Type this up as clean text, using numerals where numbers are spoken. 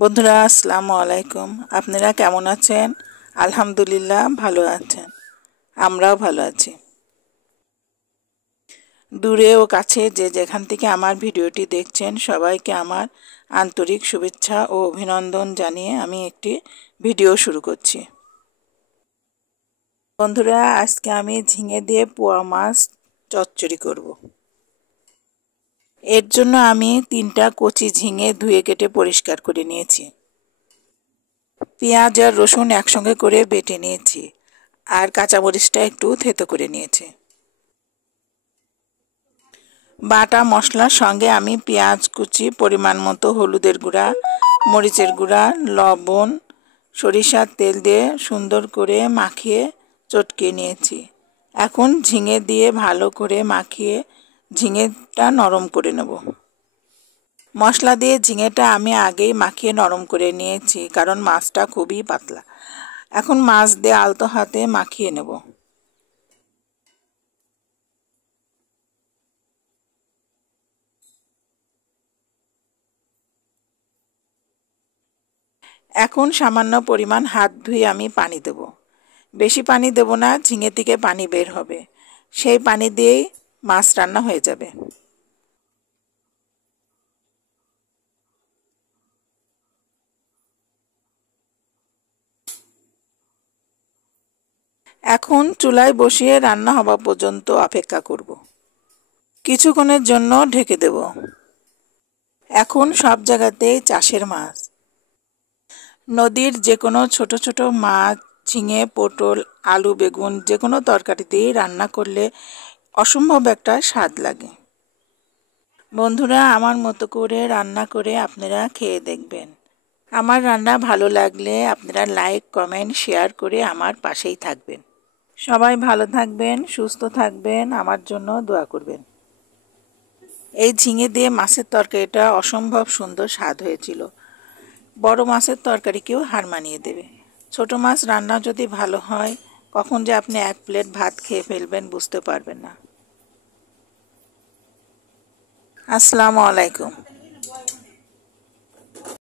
বন্ধুরা আসসালামু আলাইকুম। আপনারা কেমন আছেন? আলহামদুলিল্লাহ ভালো আছেন, আমরাও ভালো আছি। দূরে ও কাছে যে যেখান থেকে আমার ভিডিওটি দেখছেন সবাইকে আমার আন্তরিক শুভেচ্ছা ও অভিনন্দন জানিয়ে আমি একটি ভিডিও শুরু করছি। বন্ধুরা আজকে আমি ঝিঙে দিয়ে পোয়া মাছ চচ্চড়ি করব। এর জন্য আমি 3টা কচি ঝিঙে ধুয়ে কেটে পরিষ্কার করে নিয়েছি। পেঁয়াজ আর রসুন একসঙ্গে করে বেটে নিয়েছি, আর কাঁচামরিচটা একটু থেতো করে নিয়েছি। বাটা মশলার সঙ্গে আমি পেঁয়াজ কুচি, পরিমাণ মতো হলুদের গুঁড়া, মরিচের গুঁড়া, লবণ, সরিষার তেল দিয়ে সুন্দর করে মাখিয়ে চটকে নিয়েছি। এখন ঝিঙে দিয়ে ভালো করে মাখিয়ে ঝিঙেটা নরম করে নেব। মশলা দিয়ে ঝিঙেটা আমি আগেই মাখিয়ে নরম করে নিয়েছি, কারণ মাছটা খুবই পাতলা। এখন মাছ দিয়ে আলতো হাতে মাখিয়ে নেব। এখন সামান্য পরিমাণ হাত ধুয়ে আমি পানি দেব। বেশি পানি দেব না, ঝিঙে থেকে পানি বের হবে, সেই পানি দিয়েই মাছ রান্না হয়ে যাবে। এখন চুলায় বসিয়ে রান্না হওয়া পর্যন্ত অপেক্ষা করব। কিছুক্ষণের জন্য ঢেকে দেব। এখন সব জায়গাতেই চাষের মাছ। নদীর যে কোনো ছোট ছোট মাছ, ঝিঙে, পটল, আলু, বেগুন যে কোনো তরকারি দিয়ে রান্না করলে অসম্ভব একটা স্বাদ লাগে। বন্ধুরা আমার মতো করে রান্না করে আপনারা খেয়ে দেখবেন। আমার রান্না ভালো লাগলে আপনারা লাইক, কমেন্ট, শেয়ার করে আমার পাশেই থাকবেন। সবাই ভালো থাকবেন, সুস্থ থাকবেন, আমার জন্য দোয়া করবেন। এই ঝিঙে দিয়ে মাছের তরকারিটা অসম্ভব সুন্দর স্বাদ হয়েছিল। বড় মাছের তরকারিকেও হার মানিয়ে দেবে। ছোট মাছ রান্না যদি ভালো হয়, কখন যে আপনি 1 প্লেট ভাত খেয়ে ফেলবেন বুঝতে পারবেন না। আসসালামু আলাইকুম।